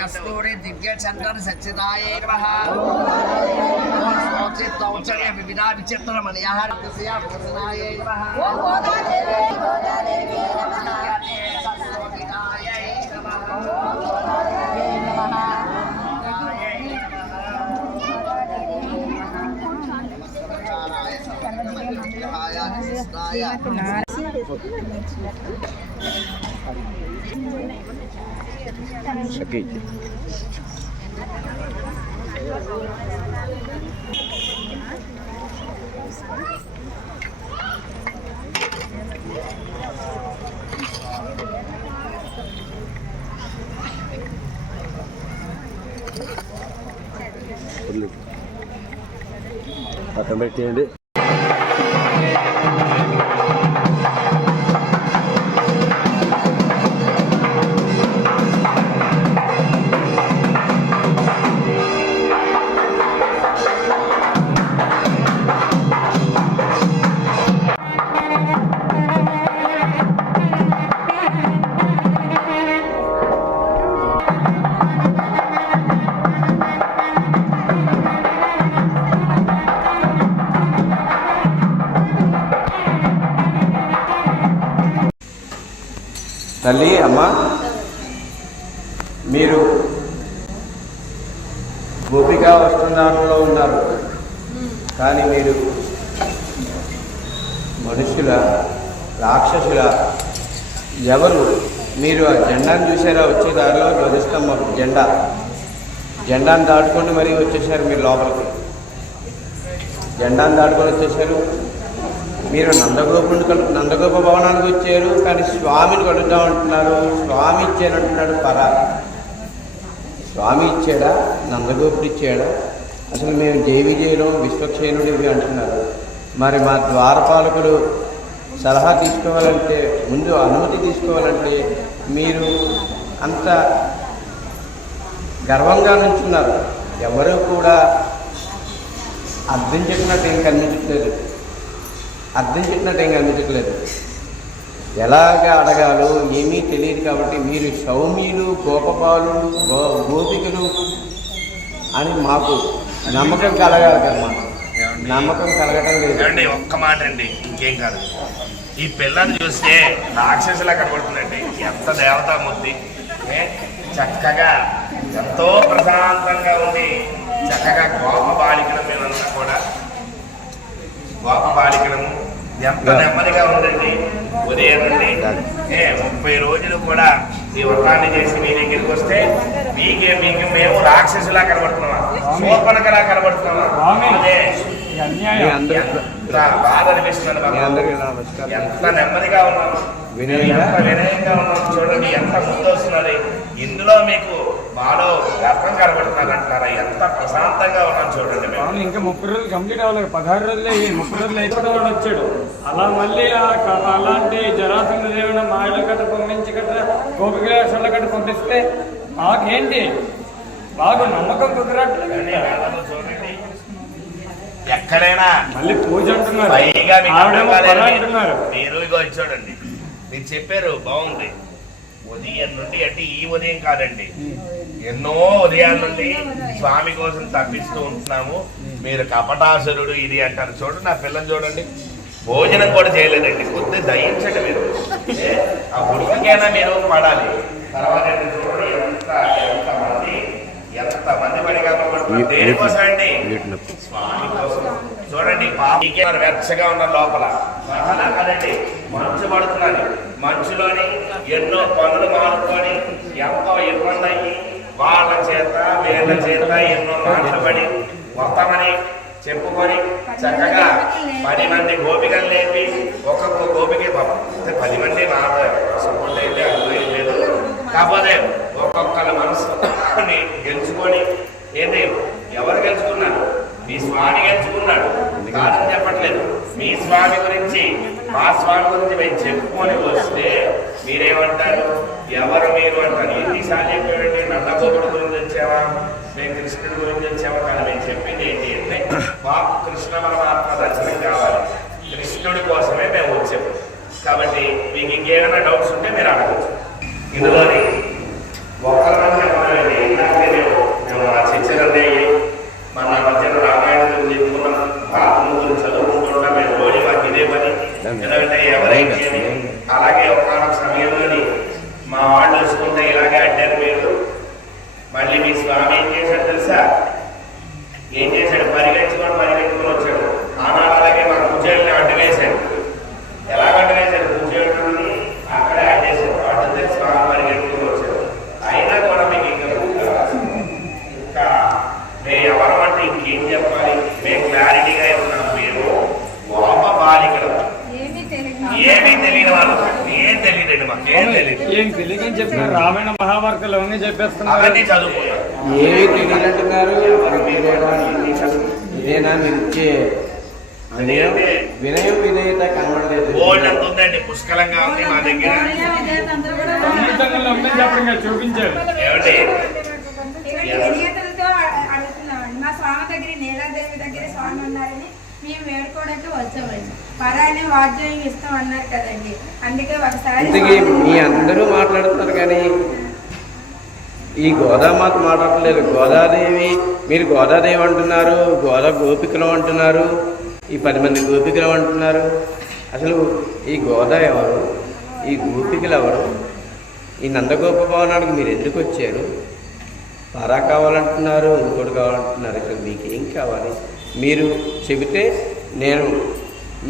कस्तूरी दिव्य चंदन सच्चिदाय नमः। स्वचित औचर्य विविधा विचित्र मलयाहार प्रसन्नाय नमः। Sakit. Akan bertiada. తల్లి అమ్మ మీరు గోపికా వస్త్రదానంలో ఉన్నారు, కానీ మీరు మనుషుల రాక్షసుల ఎవరు? మీరు ఆ జెండాను చూసారా? వచ్చే దారిలో ధ్వజస్తంభం జెండాను దాటుకొని మరీ వచ్చేసారు. మీరు లోపలికి జెండాను దాటుకొని వచ్చేసారు. మీరు నందగోప భవనానికి వచ్చారు, కానీ స్వామిని కలుద్దామంటున్నారు. స్వామి ఇచ్చానంటున్నాడు పరాయి. స్వామి ఇచ్చాడా? నందగోపుడు ఇచ్చాడా? అసలు మేము జైవిజయలో విశ్వక్షేణుడివి అంటున్నారు. మరి మా ద్వారపాలకులు సలహా తీసుకోవాలంటే, ముందు అనుమతి తీసుకోవాలంటే మీరు అంత గర్వంగా నుంచున్నారు. ఎవరు కూడా అర్థం చెప్పినట్టు ఏం కనిపించట్లేదు. ఎలాగ అడగాలో ఏమీ తెలియదు. కాబట్టి మీరు సౌమ్యులు, గోపబాలులు, గోపికలు అని మాకు నమ్మకం కలగాలి కదా. నమ్మకం కలగటం లేదు. ఒక్క మాట అండి, ఇంకేం కాదు. ఈ పిల్లని చూస్తే రాక్షసులా కనబడుతుందండి. ఎంత దేవతామూర్తి, చక్కగా ఎంతో ప్రశాంతంగా ఉంది. చక్కగా గోప బాలికలు మేమంతా కూడా గోప బాలికలము. ఎంత నెమ్మదిగా ఉందండి. ఉదయం నుండి 30 రోజులు కూడా ఈ వ్రతాన్ని చేసి మీ దగ్గరికి వస్తే మీకు మేము రాక్షసులా కనబడుతున్నామా, శోభనకలా కనబడుతున్నామా? బాధ అనిపిస్తుంది. ఎంత నెమ్మదిగా ఉన్నాము, ఎంత వినయంగా ఉన్నాము. చూడండి ఎంత ముందు వస్తున్నది. ఇందులో మీకు బాలో అర్థం కనబడుతున్నారు అంటారా? ఎంత ప్రశాంతంగా ఉన్నాం చూడండి. ఇంకా 30 రోజులు కంప్లీట్ అవ్వలేదు. 16 రోజులే 30 రోజులు అయిపోవడం వాడు వచ్చాడు. అలా మళ్ళీ అలాంటి జరాసంధ దేవుడు మాయల కట్ట పంపించి కట్ట గోపికల కట్ట పంపిస్తే మాకేంటి బాగా నమ్మకం కుదరట్లేదు. చూడండి ఎక్కడైనా మళ్ళీ పూజ అంటున్నారు. మీరు ఇగో చూడండి, మీరు చెప్పారు బాగుంది. ఉదయం నుండి అంటే ఈ ఉదయం కాదండి, ఎన్నో ఉదయాల నుండి స్వామి కోసం తప్పిస్తూ ఉంటున్నాము. మీరు కపటాసురుడు ఇది అంటారు. చూడండి నా పిల్లలు చూడండి, భోజనం కూడా చేయలేదండి. కొద్దిగా దయించండి మీరు. ఆ ఉడికైనా మీరు పడాలి. తర్వాత చూడండి ఎంతమంది పడిగా దేనికోసం అండి? స్వామి కోసం. చూడండి పాపకే వెచ్చగా ఉన్న లోపల అలా కాదండి, మంచు పడుతున్నది. మంచులోని ఎన్నో పనులు మానుకొని ఎంతో ఇబ్బంది అయ్యి వాళ్ళ చేత వీళ్ళ చేత ఎన్నో మాటలు పడి మొత్తమని చెప్పుకొని చక్కగా 10 మంది గోపికలు లేపి ఒక్కొక్క గోపిక 10 మంది సపోర్ట్ అయితే అందులో లేదు. కాకపోతే ఒక్కొక్కళ్ళ మనసుని గెలుచుకొని ఏంటి ఎవరు గెలుచుకున్నారు? మీ స్వామి గెలుచుకున్నాడు. కాదని చెప్పట్లేదు. మీ స్వామి గురించి మా స్వామి గురించి మేము చెప్పుకొని వస్తే ఎన్నిసార్లు చెప్పేవండి నందగోపుడు గురించి వచ్చావా మేము కృష్ణుడి గురించి వచ్చావా కానీ మేము చెప్పింది ఏంటి అంటే మాకు కృష్ణ పరమాత్మ దర్శనం కావాలి కృష్ణుడి కోసమే మేము వచ్చాము కాబట్టి మీకు ఇంకేమైనా డౌట్స్ ఉంటే మీరు అడగచ్చు ఇందులోని ఒక్కరి మధ్య ఇందాకే మేము ఆ చర్చలనే మన మధ్యన రామాయణం గురించి చెప్పుకున్నాం భారతం గురించి చదువుకుంటున్నాం మేము రోజు మాకు ఇదే పని ఎందుకంటే ఎవరైతే అలాగే ఒక సమయంలోని మా వాళ్ళు చూసుకుంటే ఇలాగే అడ్డారు మీరు మళ్ళీ మీ స్వామి ఏం చేశాడు తెలుసా ఏం చేశాడు పరిగెత్తుకొని వచ్చాడు ఆనాడు అలాగే మన పూజల్ని అడ్డువేశాడు ఎలా అడ్డువేశాడు పూజల్ని అక్కడే అడ్డేశాడు అడ్డు స్వామి పరిగెత్తుకొని వచ్చాడు అయినా కూడా మీకు ఇంకా మేము ఎవరు అంటే ఇంకేం చెప్పాలి మేము క్లారిటీగా ఉన్నాం మీరు గొప్ప బాలికలు ఏమీ తెలియని వాళ్ళు ఏం తెలియదండి మాకు ఏం తెలియదు ఏం తెలియని చెప్పిన రామాయణ మహాభారతాలు అవన్నీ చెప్పేస్తున్నారు అవన్నీ చదువుకున్నాం ఏమీ తెలియదంటున్నారు ఇదేనా నిలిచే వినయం విధేయత కనబడలేదు బోల్డ్ ఎంత ఉందండి పుష్కలంగా ఉంది మా దగ్గర చెప్పండి చూపించారు ఏమండి మా స్వామి దగ్గర నీలాదేవి దగ్గర స్వామి ఉన్నారని మేము వేడుకోవడానికి వచ్చామండి పరాయణ వాద్యం ఇస్తాం అన్నారు కదండి అందుకే ఒకసారి మీ అందరూ మాట్లాడుతున్నారు కానీ ఈ గోదామాత మాట్లాడలేదు గోదాదేవి మీరు గోదాదేవి అంటున్నారు గోదా గోపికలు అంటున్నారు ఈ 10 మంది గోపికలు అంటున్నారు అసలు ఈ గోదా ఎవరు ఈ గోపికలు ఎవరు ఈ నందగోప భవనానికి మీరు ఎందుకు వచ్చారు పారా కావాలంటున్నారు ఇంకోటి కావాలంటున్నారు ఇక్కడ మీకు ఏం కావాలి మీరు చెబితే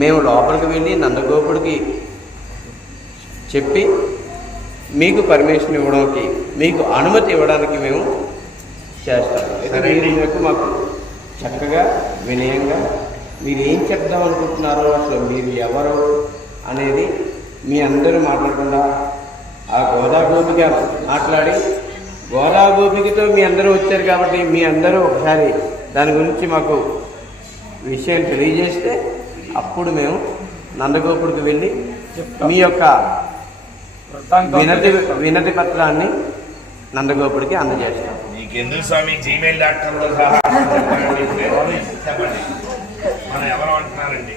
మేము లోపలికి వెళ్ళి నందగోపుడికి చెప్పి మీకు పర్మిషన్ ఇవ్వడానికి మీకు అనుమతి ఇవ్వడానికి మేము చేస్తాం మీరు మాకు చక్కగా వినయంగా మీరు ఏం చెప్దాం అనుకుంటున్నారో అసలు మీరు ఎవరు అనేది మీ అందరూ మాట్లాడకుండా ఆ గోదా గోపిక మాట్లాడి గోదా గోపికతో మీ అందరూ వచ్చారు కాబట్టి మీ అందరూ ఒకసారి దాని గురించి మాకు విషయం తెలియజేస్తే అప్పుడు మేము నందగోపుడికి వెళ్ళి మీ యొక్క వినతి పత్రాన్ని నందగోపుడికి అందజేస్తాం నీకెందుకు స్వామి gmail.com సహా చెప్పండి మనం ఎవరు అంటున్నారండి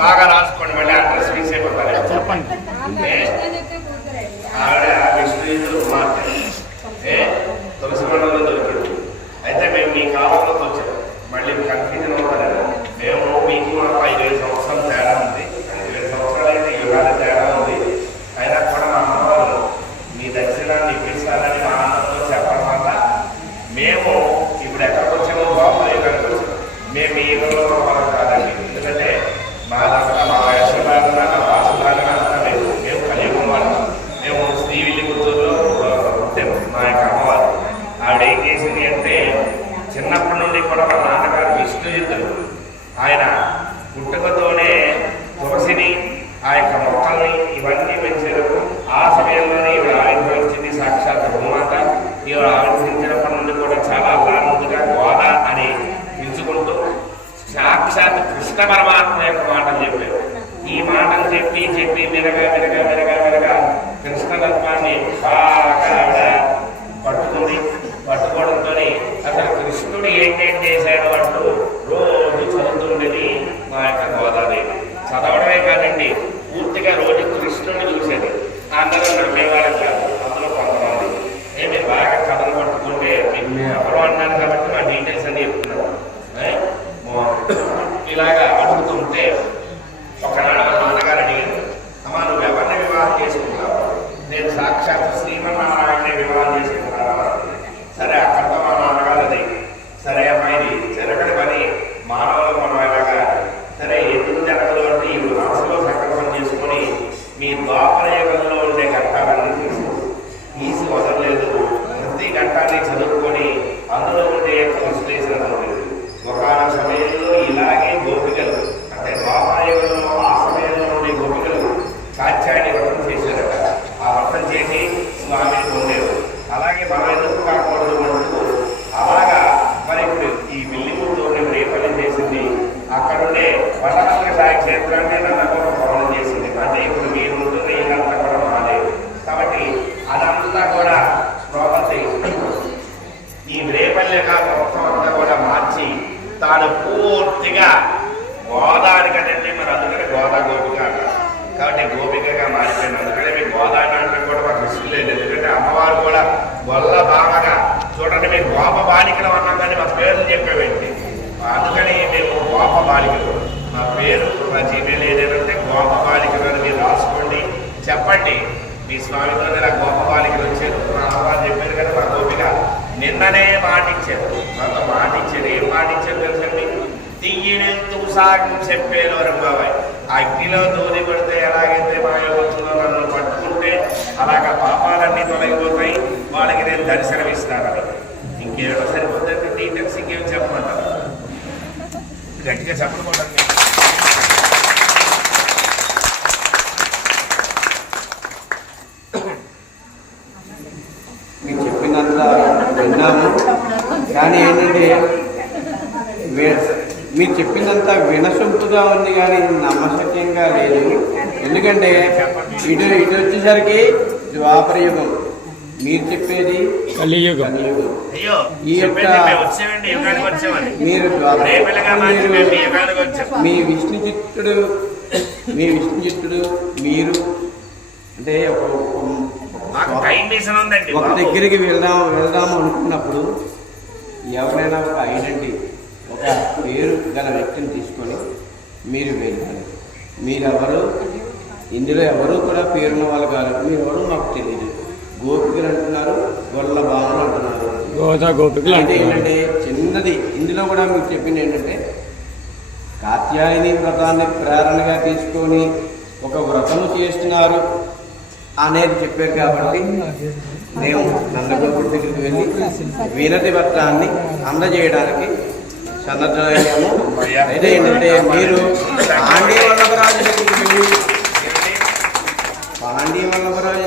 బాగా రాసుకోండి మళ్ళీ అడ్రస్ మిస్ అయిపోతారు చెప్పండి ఆవిడ విష్ణు తులసి మండలంలో దొరికింది అయితే మేము మీ కాలంలో వచ్చాము మళ్ళీ కన్ఫ్యూజన్ అవుతారు మేము మీకు 5 సంవత్సరాలు తేడా ఉంది 5 సంవత్సరాలు అయితే యుగాల తేడా ఉంది అయినా కూడా మా అమ్మవారు మీ దర్శనాన్ని ఇప్పిస్తారని మా అన్నతో చెప్పడం వల్ల మేము ఇప్పుడు ఎక్కడికి వచ్చామో బాబు యుగానికి వచ్చాము మేము మీ యుగంలో వాళ్ళం కాదండి ఎందుకంటే మా దగ్గర మా యశోదాన మా వాసుదాన అంతా మేము కలియుగం వాళ్ళం మేము శ్రీవిల్లి గుంటూరులో ఉంటాము మా యొక్క అమ్మవారు ఆవిడ ఏం చేసింది అంటే చిన్నప్పటి నుండి కూడా మా నాన్నగారు విష్ణుయుద్ధులు ఆయన పుట్టుకతోనే తులసిని ఆ యొక్క మొక్కల్ని ఇవన్నీ పెంచారు ఆ సమయంలోనే ఈవిడ ఆవిర్భవించింది సాక్షాత్ భూమాత ఈవిడ ఆవిర్భవించినప్పటి నుండి కూడా చాలా అల్లారుగా గోదా అని పిలుచుకుంటూ సాక్షాత్ కృష్ణ పరమాత్మ యొక్క మాటలు చెప్పారు ఈ మాటలు చెప్పి మెరగా కృష్ణతత్వాన్ని బాగా ఆవిడ పట్టుకోవడంతో అసలు కృష్ణుడు ఏంటేం చేశాడు అంటూ రోజు చదువుతుండేది మా యొక్క గోదాదేవి చదవడమే కాదండి పూర్తిగా రోజు కృష్ణుడిని చూసేది అందరూ నమ్మేవారు కాదు అందులో కొంతమంది మీరు బాగా కథలు పట్టుకుంటే మీకు ఎవరు అన్నారు కాబట్టి మా డీటెయిల్స్ అన్ని చెప్తున్నాను ఇలాగా అడుగుతుంటే ఒకనాడు మా నాన్నగారు అడిగారు అమ్మా నువ్వు ఎవరిని వివాహం చేసుకున్నావు నేను సాక్షాత్ శ్రీమన్నారాయణని వివాహం చేసుకున్నాను సరే అక్కడితో మా నాన్నగారు అది సరే అమ్మాయి జరగని పని మానవులు మనం ఎలాగా సరే ఎందుకు జరగదు అంటే ఇప్పుడు మనసులో సంకల్పం చేసుకొని మీ ద్వాపర యుగంలో ఉండే ఘట్టాలన్నీ తీసి వదలలేదు ప్రతి ఘట్టాన్ని చదువుకొని అందులో ఉండే విశ్లేషణ లేదు ఒకనొక సమయంలో ఇలాగే గోపికలు అంటే ద్వాపరయుగంలో ఆ సమయంలో ఉండే గోపికలు కాత్యాయని వ్రతం చేశారట ఆ వ్రతం చేసి స్వామిని పొందేవారు అలాగే మనం ఎందుకు కాకూడదు అంటూ అలాగా మరి ఇప్పుడు ఈ విల్లిముద్దు రేపల్లి చేసింది, అక్కడుండే వనరంగ సాయి క్షేత్రాన్ని నందగోప భవనం చేసింది. అంటే ఇప్పుడు మీరు ఉంటున్న ఇల్లంతా కూడా మాలేదు. కాబట్టి అదంతా కూడా ప్రాపర్టీ ఈ రేపల్లిగా మొత్తం అంతా కూడా మార్చి తాను పూర్తిగా గోదావరికనండి. మరి అందుకని గోదా గోపిక అంటారు. కాబట్టి గోపికగా మారిపోయింది. అందుకని మీకు గోదావరి అంటే కూడా మాకు ఇష్టం లేదు. ఎందుకంటే అమ్మవారు కూడా గొల్ల బాగా చూడండి, మీకు గోప బాలికలు అన్నాం కానీ మా పేర్లు చెప్పేవండి. అందుకని మేము గోప బాలికలు, మా పేరు మా జీమెయిల్ ఏదైనా గోప బాలికలు అని మీరు రాసుకోండి. చెప్పండి మీ స్వామితో ఇలా గోప బాలికలు వచ్చారు, మా అమ్మవారు చెప్పారు కదా మా గోపిక నిన్ననే మాటిచ్చారు, మాకు మాటిచ్చారు. ఏం మాటిచ్చారు తెలుసండి? తీయనెంతు సాగు చెప్పేలో బాబాయ్, అగ్నిలో దూరి పడితే ఎలాగైతే మాయవచ్చులో నన్ను పట్టుకుంటే అలాగా పాపాలన్నీ తొలగిపోతాయి, వాళ్ళకి నేను దర్శనమిస్తానని. ఇంకేమో సరిపోతుంది, డీటెయిల్స్ ఇంకేం చెప్పమంటారు? గట్టిగా చెప్పకూడదు. మీరు చెప్పినంత విన్నాము, కానీ ఏంటంటే మీరు చెప్పిందంతా వినసొంపుగా ఉంది కానీ నమ్మశక్యంగా లేదు. ఎందుకంటే ఇటు వచ్చేసరికి ద్వాపర యుగం, మీరు చెప్పేది కలియుగం. ఈ యొక్క మీరు మీ విష్ణు చిత్తుడు మీరు అంటే ఒక దగ్గరికి వెళ్దాము అనుకున్నప్పుడు ఎవరైనా ఒక ఐడెంటిటీ, ఒక పేరు గల వ్యక్తిని తీసుకొని మీరు వెళ్ళాలి. మీరెవరు, ఇందులో ఎవరు కూడా పేరున్న వాళ్ళు కాదు. మీరెవరు మాకు తెలియదు. గోపికలు అంటున్నారు, గొల్ల భావనలు అంటున్నారు, గోదా గోపికలు అంటే ఏంటంటే చిన్నది. ఇందులో కూడా మీకు చెప్పింది ఏంటంటే కాత్యాయని వ్రతాన్ని ప్రేరణగా తీసుకొని ఒక వ్రతము చేస్తున్నారు అనేది చెప్పారు. కాబట్టి మేము నందగోపుడి దగ్గరికి వెళ్ళి వినతి పత్రాన్ని అందజేయడానికి సన్నద్ధమయ్యాము. అయితే ఏంటంటే మీరు పాండ్య వల్లభరాజు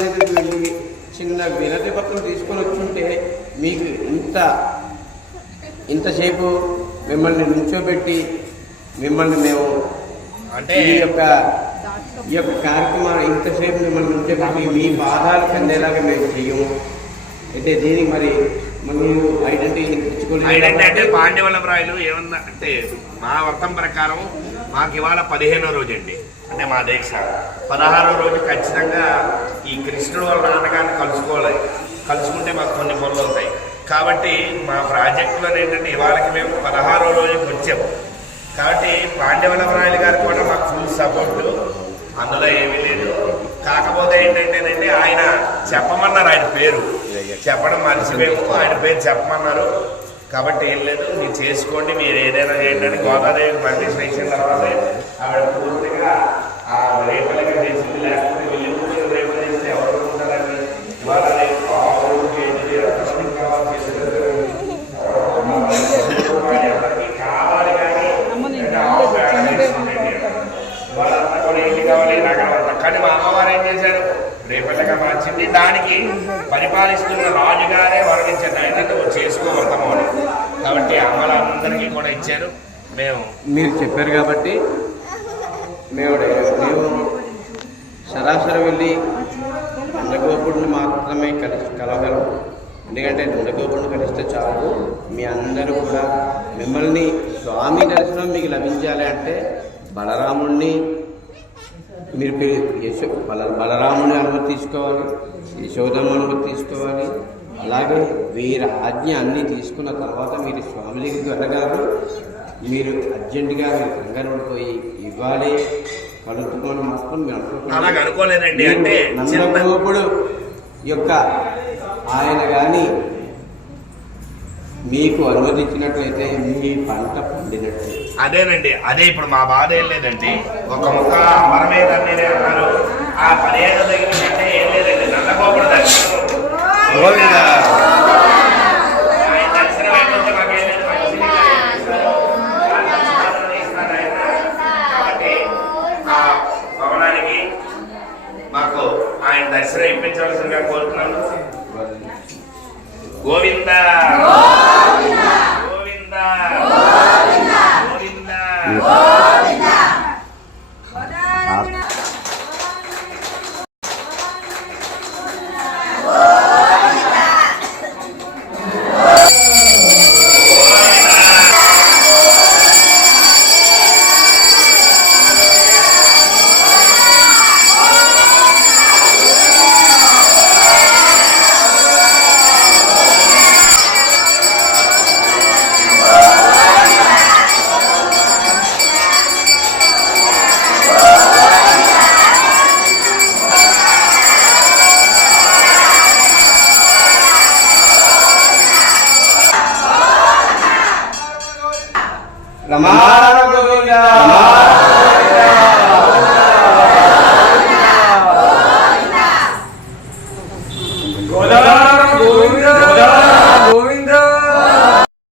దగ్గరికి వెళ్ళి చిన్న వినతి పత్రం తీసుకొని వచ్చుంటే మీకు ఇంతసేపు మిమ్మల్ని నుంచోబెట్టి మిమ్మల్ని మేము అంటే ఈ యొక్క కార్యక్రమాన్ని ఇంతసేపు మిమ్మల్ని నుంచోబెట్టి మీ పాదాలు కందేలాగా మేము చెయ్యము. అయితే దీనికి మరి మీరు ఐడెంటిటీ అంటే పాండ్యవల్లభరాయలు ఏమన్నా అంటే మా వర్తం ప్రకారం మాకు ఇవాళ 15వ రోజు అండి. అంటే మా దీక్ష 16వ రోజు ఖచ్చితంగా ఈ కృష్ణుడు వాళ్ళ నాన్నగారిని కలుసుకుంటే మాకు కొన్ని పనులు అవుతాయి. కాబట్టి మా ప్రాజెక్టులో ఏంటంటే ఇవాళకి మేము 16వ రోజుకి వచ్చాము. కాబట్టి పాండ్యవల్లభరాయలు గారు కూడా మాకు ఫుల్ సపోర్టు, అందులో ఏమీ లేదు. కాకపోతే ఏంటంటేనండి ఆయన చెప్పమన్నారు, ఆయన పేరు చెప్పడం మర్చిపోయాము, ఆయన పేరు చెప్పమన్నారు. కాబట్టి ఏం లేదు, మీరు చేసుకోండి, మీరు ఏదైనా చేయండి. గోదాదేవి పర్మిషన్ ఇచ్చిన తర్వాత ఆవిడ పూర్తిగా ఆ రేపలిగా చేసింది. లేకపోతే వెళ్ళి రేపు చేస్తే ఎవరు ఉంటారండి? ఇవాళ ఎవరికి కావాలి కానీ వాళ్ళంతా కూడా ఏంటి కావాలి నగరం. కానీ మా అమ్మవారు ఏం చేశారు? రేపటిగా మార్చింది. దానికి పరిపాలిస్తున్న రాజుగారే వర్ణించారు, ఏంటంటే చేసుకోగలుగుతాము అని. కాబట్టి అమ్మలందరికీ కూడా ఇచ్చారు. మీరు చెప్పారు కాబట్టి మేము సరాసరి వెళ్ళి నందగోపుడిని మాత్రమే కలగలం. ఎందుకంటే నందగోపుడిని కలిస్తే చాలు. మీ అందరూ కూడా మిమ్మల్ని స్వామి దర్శనం మీకు లభించాలి అంటే బలరాముడిని మీరు బలరాముని అనుమతి తీసుకోవాలి, యశోదమ్మ అనుమతి తీసుకోవాలి. అలాగే వీరి ఆజ్ఞ అన్నీ తీసుకున్న తర్వాత మీరు స్వామి దగ్గరికి వెళ్ళగలరు. మీరు అర్జెంటుగా మీరు కంగారు పడిపోయి ఇవ్వాలి కలుగుతున్నాను మాత్రం మీరు అనుకోలేదండి. అంటే నందగోపుడు యొక్క ఆయన కానీ మీకు అనుమతించినట్లయితే మీ పంట పండినట్టు. అదేనండి, అదే ఇప్పుడు మా బాధ ఏం లేదండి. ఒక ముక్క అమరమేదని అన్నారు. ఆ 15 దగ్గర అంటే ఏం లేదండి. నందగోపుడు దర్శనం కాబట్టి ఆ భవనానికి మాకు ఆయన దర్శనం ఇప్పించవలసిందిగా కోరుతున్నాను. గోవింద మార గోవింద